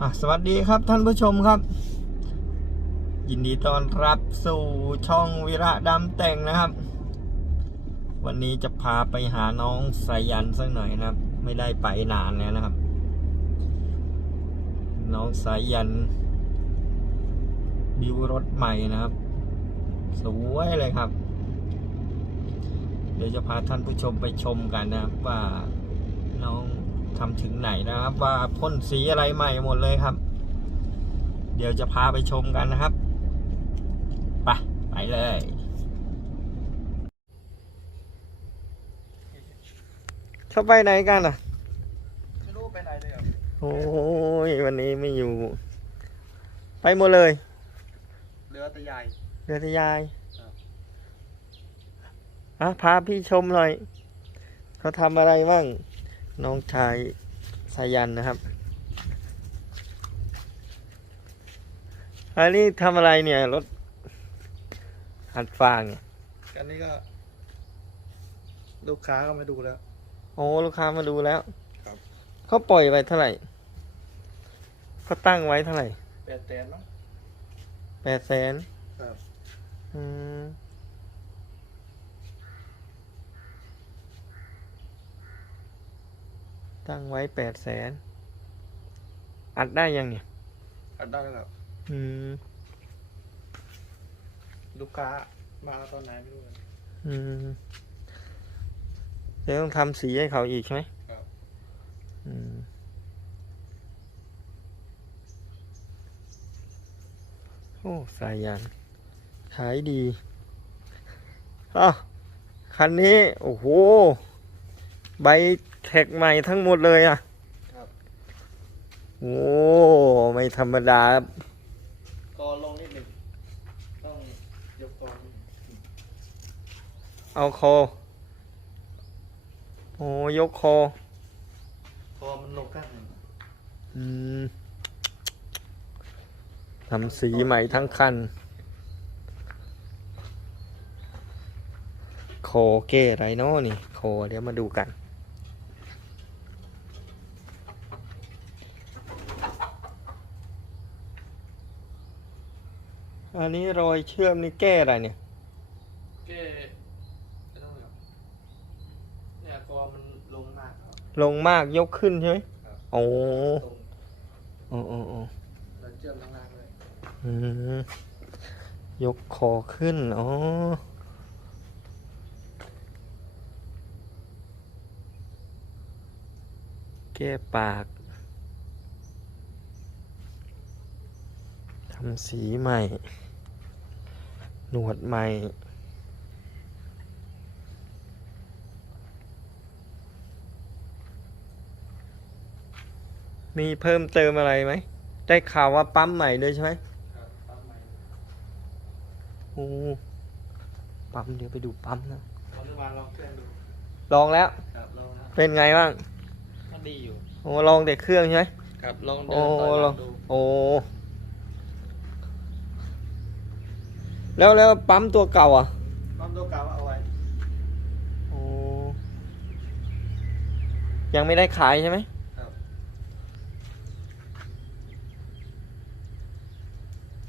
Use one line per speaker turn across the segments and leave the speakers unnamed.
อะสวัสดีครับท่านผู้ชมครับ ยินดีต้อนรับสู่ช่องวิระดำแต่งนะครับ วันนี้จะพาไปหาน้องสายันสักหน่อยนะครับ ไม่ได้ไปนานแล้วนะครับ น้องสายันบิวรถใหม่นะครับ สวยเลยครับ เดี๋ยวจะพาท่านผู้ชมไปชมกันนะครับว่าน้อง ทำถึงไหนนะครับ ว่าพ่นสีอะไรใหม่หมดเลยครับ เดี๋ยวจะพาไปชมกันนะครับไปไปเลยเข้าไปไหนกันอะ
ไม่รู้ไปไหนเลยอะ
โอ้ยวันนี้ไม่อยู่ ไปหมดเลย
เรือตะยาย
เรือทยาย
ครับ
อะพาพี่ชมหน่อยเขาทำอะไรบ้าง น้องชายสายันนะครับ อันนี้ทำอะไรเนี่ย รถหัดฟางเนี่ย
กันนี้ก็ ลูกค้าก็มาดูแล้ว
โอ้ลูกค้ามาดูแล้ว
ครับ
เขาปล่อยไว้เท่าไหร่เขาตั้งไว้เท่าไหร่
แปดแสนมั้ง
แปดแสน
ครับ
อืม ตั้งไว้แปดแสนอัดได้ยังเนี่ย
อัดได้แล้ว
อืม
ลูกค้ามาตอนไหนไม่รู้เลย
อืมเดี๋ยวต้องทำสีให้เขาอีกใช่ไหม
ครับ
อืมโอ้สายันขายดีอ้าวคันนี้ โอ้โห ใบ แท็กใหม่ทั้งหมดเลยอะ
ครับ
โอ้ไม่ธรรมดาครับ
กอลงนิดหนึ่งต้องยกกอนิดหนึ่ง
เอาคอโอ้ยกคอ
คอมันลงข้างหนึ่ง
อืมทำสีใหม่ทั้งคันโคเก้ไรเนาะนี่โคเดี๋ยวมาดูกัน อันนี้รอยเชื่อมนี่แก้อะไรเนี่ย
แก้ไม่ต้องครับเนี่ยกอมันลงมากครับ
ลงมากยกขึ้นใช่ไหม
ครับ
โอ้
ตรง
โอ้โอ้โอ้
แล้วเชื่อมข้างล่างเลย
อืมยกคอขึ้น อ๋อ แก้ปากทำสีใหม่ หนวดใหม่ มีเพิ่มเติมอะไรไหม ได้ข่าวว่าปั๊มใหม่ด้วยใช่ไหม
ครับปั๊มใหม่
โอ้ปั๊มเดี๋ยวไปดูปั๊มนะ
วันนี้วานลองเครื่องดู
ลองแล้ว
ครับลองนะ
เป็นไงบ้าง
มันดีอยู่
โอ้ลองแต่เครื่องใช่ไหม
ครับลองเดิ
โอ้
นต่อยห
ล
ลั
อง
งดู
โอ้ แล้วแล้วปั๊มตัวเก่าอะ
ปั๊มตัวเก่าเอาไว้
โอ้ยังไม่ได้ขายใช่ไหม
ครับ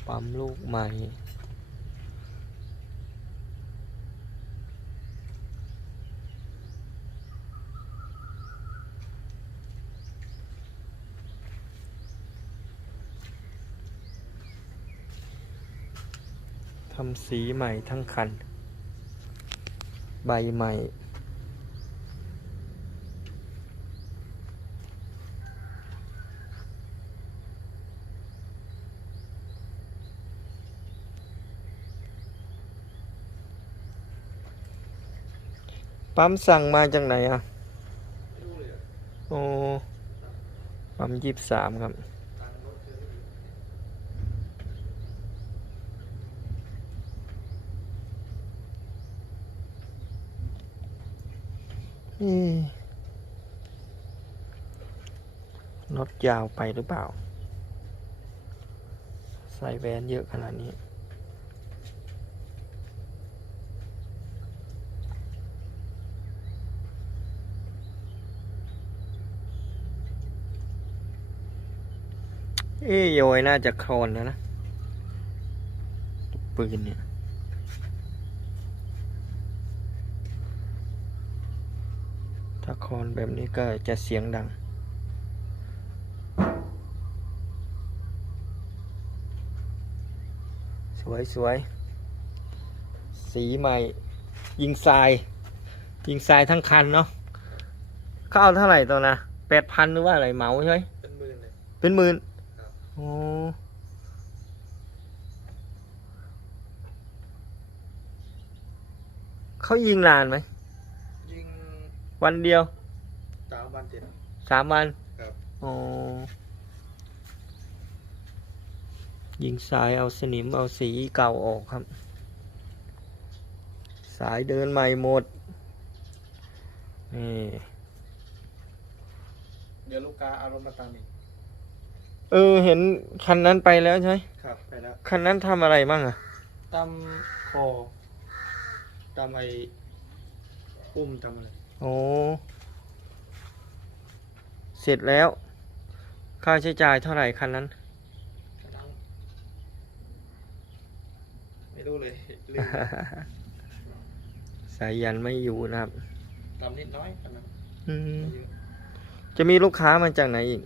ปั๊มลูกใหม่ ทำสีใหม่ทั้งคัน ใบใหม่ ปั๊มสั่งมาจากไหนอะ โอ้ ปั๊มยี่สามครับ
ตังค์รถเจอ
อืม รถยาวไปหรือเปล่า ใส่แวนเยอะขนาดนี้ เอ้ยโยยน่าจะโคลนแล้วนะ ปืนเนี่ย ถ้าโคลนแบบนี้ก็จะเสียงดัง สวยสวยสีใหม่ ยิงทราย ยิงทรายทั้งคันเนาะเขาเอาเท่าไหร่ตัวนะแปดพันหรือว่าอะไรเหมาใช่ไหม
เป็นหมื่นเลย
เป็นหมื่นโอ้เขายิงนานไหม วันเดียว
สามวันเจ็ด
สามวัน
ครับ
โอ้ยิงสายเอาสนิมเอาสีเก่าออกครับ สายเดินใหม่หมดนี่
เดี๋ยวลูกค้าเอารถมาตามอีก
เออเห็นคันนั้นไปแล้วใช่ไหม
ครับ ไปแล้ว
คันนั้นทำอะไรบ้างอะ
ตามคอตามไอ้อุ้มตามอะไร
โอ้เสร็จแล้ว ค่าใช้จ่ายเท่าไหร่คันนั้น
กระทั่งไม่รู้เลยลืม
สายยันไม่อยู่นะครับ
ตามนิดน้อยกันนะ
อืม
ไม่เยอะ
จะมีลูกค้ามาจากไหนอีก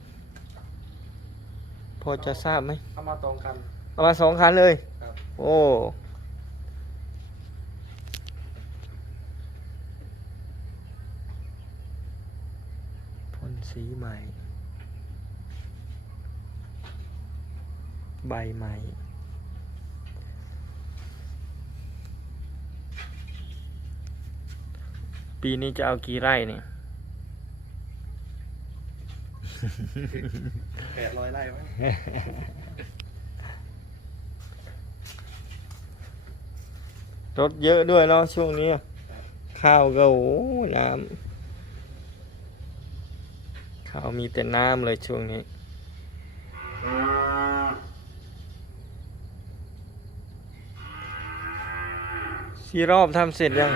พอจะทราบไหม
เอามาตรงกัน
เอามาสองคันเลย
ครับ
โอ้ สีใหม่ ใบใหม่ปีนี้จะเอากี่ไร่เนี่ย
แปดร้อยไร่ไหม
รถเยอะด้วยเนาะช่วงนี้ ข้าวก็โอ้น้ำ ข้าวมีแต่น้ำเลยช่วงนี้สีรอบทำเสร็จยัง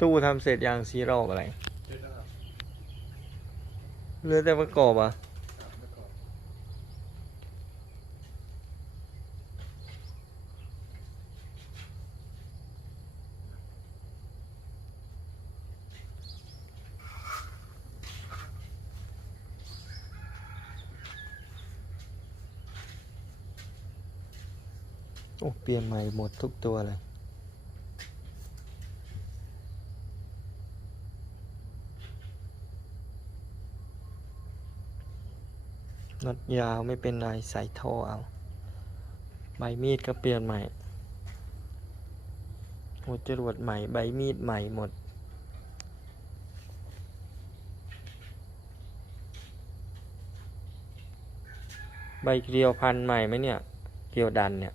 ตู้ทำเสร็จยังสีรอบอะไร
เดี๋ยวนะครับ
เหลือแต่ประกอบอะ
ครับแล้วก็
โอ้เปลี่ยนใหม่หมดทุกตัวเลย น็อตยาวไม่เป็นไรใส่ท่อเอา ใบมีดก็เปลี่ยนใหม่หัวจรวดใหม่ ใบมีดใหม่หมดใบเกลียวพันใหม่ไหมเนี่ย เกลียวดันเนี่ย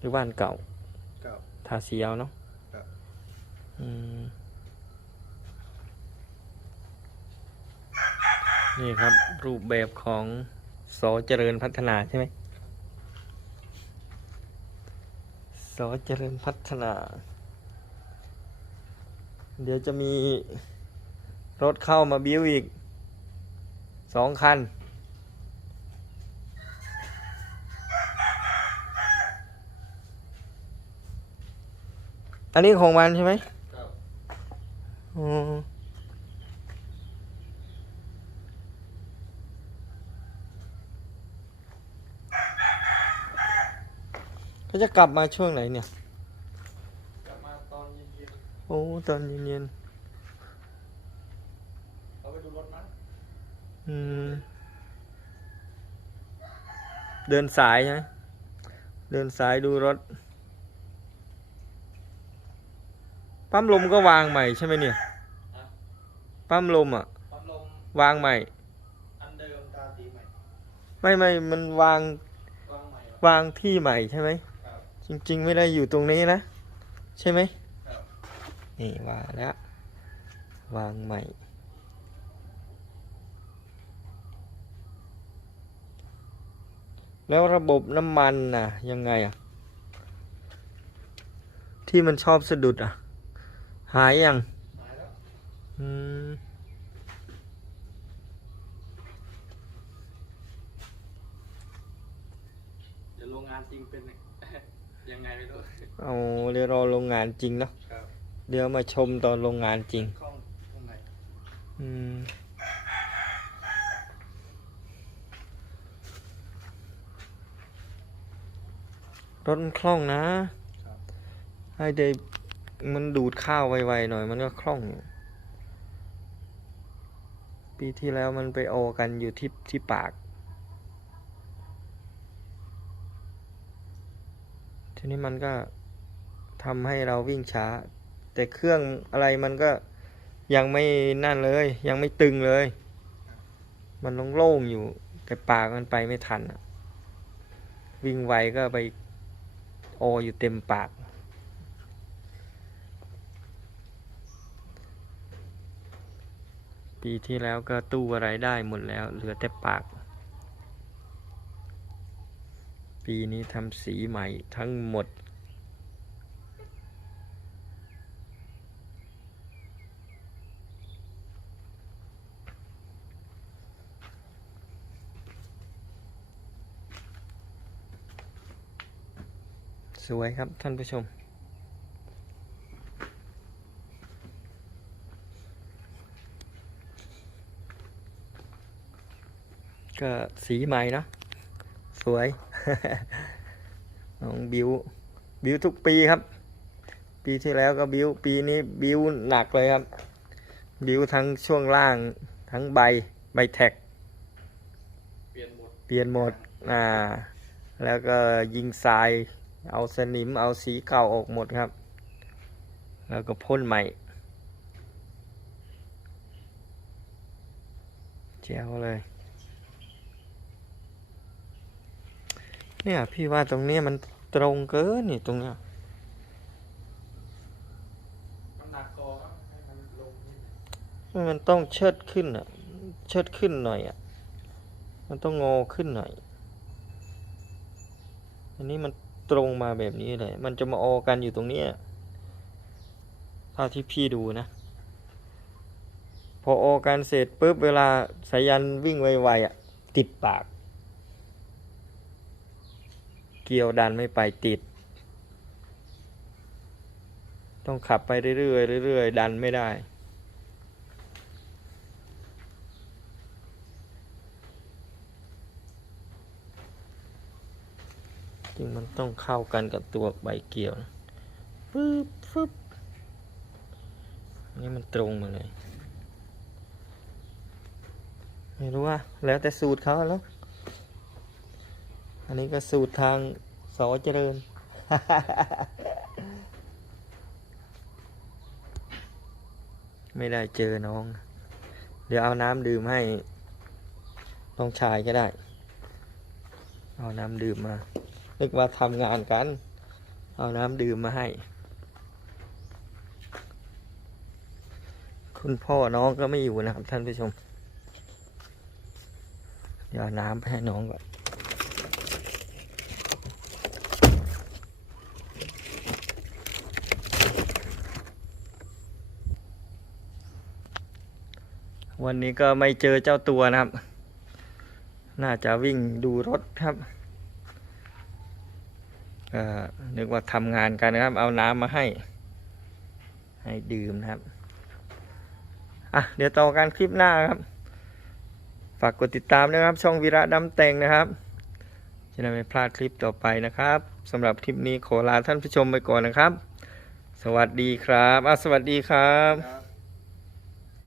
หรือบ้านเก่า
เก้า
ทาสีเอาเนาะ
ครับ
อืมนี่ครับ รูปแบบของสอเจริญพัฒนาใช่ไหมสอเจริญพัฒนา เดี๋ยวจะมีรถเข้ามาบิ้วอีกสองคัน อันนี้ของมันใช่ไหม
เก้า
อ๋อเขาจะกลับมาช่วงไหนเนี่ย
กลับมาตอนเย็น
โอ้ ตอนเย็น
ๆเอาไปดูรถนะ
ๆอืม เดินสายใช่ไหมเดินสายดูรถ ปั๊มลมก็วางใหม่ใช่ไหมเนี่ย
นะ
ปั๊มลมอะ
พัดลม
วางใหม่
อันเดิมตาตีใหม่
ไม่ไม่มันวาง
วางใหม่วะ
วางที่ใหม่ใช่ไหม
ครับ
จริง ๆ ไม่ได้อยู่ตรงนี้นะ ใช่ไหม
ครับ
นี่ว่าแล้ว วางใหม่ แล้วระบบน้ำมันน่ะ ยังไงอะ ที่มันชอบสะดุดอะ หายยัง
หายแล้ว
อืมเ
ดี๋ยวโรงงานจริงเป็นยังไงไม่รู้
เอาเดี๋ยวรอโรงงานจริงเนาะเดี๋ยวมาชมตอนโรงงานจริง
อื
มรถคล่องนะให้ได้ มันดูดข้าวไวๆหน่อยมันก็คล่องอยู่ปีที่แล้วมันไปโอกันอยู่ที่ที่ปาก ทีนี้มันก็ทำให้เราวิ่งช้า แต่เครื่องอะไรมันก็ยังไม่นั่นเลย ยังไม่ตึงเลย มันโล่งๆอยู่ แต่ปากมันไปไม่ทันวิ่งไวก็ไปโออยู่เต็มปาก ปีที่แล้วก็ตู้อะไรได้หมดแล้ว เหลือแต่ปาก ปีนี้ทำสีใหม่ทั้งหมด สวยครับท่านผู้ชม ก็สีใหม่เนาะสวย น้องบิว บิวทุกปีครับ ปีที่แล้วก็บิว ปีนี้บิวหนักเลยครับ บิวทั้งช่วงล่าง ทั้งใบ ใบแท็ก
เปลี่ยนหมด
เปลี่ยนหมด อ่า แล้วก็ยิงทราย เอาสนิม เอาสีเก่าออกหมดครับ แล้วก็พ่นใหม่แจ๋วเลย เนี่ย พี่ว่าตรงเนี้ยมันตรงเกินนี่ตรงเนี้ย
น้ำหนักคอครับให้มันลงนิดหนึ่ง
มันต้องเชิดขึ้นอะ เชิดขึ้นหน่อยอะ มันต้องงอขึ้นหน่อย อันนี้มันตรงมาแบบนี้เลย มันจะมาออกันอยู่ตรงเนี้ยเท่าที่พี่ดูนะ พอออกันเสร็จปุ๊บเวลาสายันวิ่งไวๆอะ ติดปาก เกี่ยวดันไม่ไปติด ต้องขับไปเรื่อยๆเรื่อยๆดันไม่ได้ จริงมันต้องเข้ากันกับตัวใบเกี่ยวปึ๊บฟึบนี่มันตรงมาเลย ไม่รู้ว่า แล้วแต่สูตรเขาแล้ว อันนี้ก็สูตรทางสอเจริญ ไม่ได้เจอน้อง เดี๋ยวเอาน้ำดื่มให้น้องชายก็ได้ เอาน้ำดื่มมานึกว่าทำงานกัน เอาน้ำดื่มมาให้ คุณพ่อน้องก็ไม่อยู่นะครับท่านผู้ชม เดี๋ยวเอาน้ำไปให้น้องก่อน วันนี้ก็ไม่เจอเจ้าตัวนะครับ น่าจะวิ่งดูรถครับนึกว่าทำงานกันนะครับ เอาน้ำมาให้ ให้ดื่มนะครับ อะ เดี๋ยวต่อกันคลิปหน้าครับ ฝากกดติดตามนะครับ ช่องวีระดำแต่งนะครับ จะได้ไม่พลาดคลิปต่อไปนะครับสำหรับคลิปนี้ขอลาท่านผู้ชมไปก่อนนะครับ สวัสดีครับอะสวัสดี
ครับ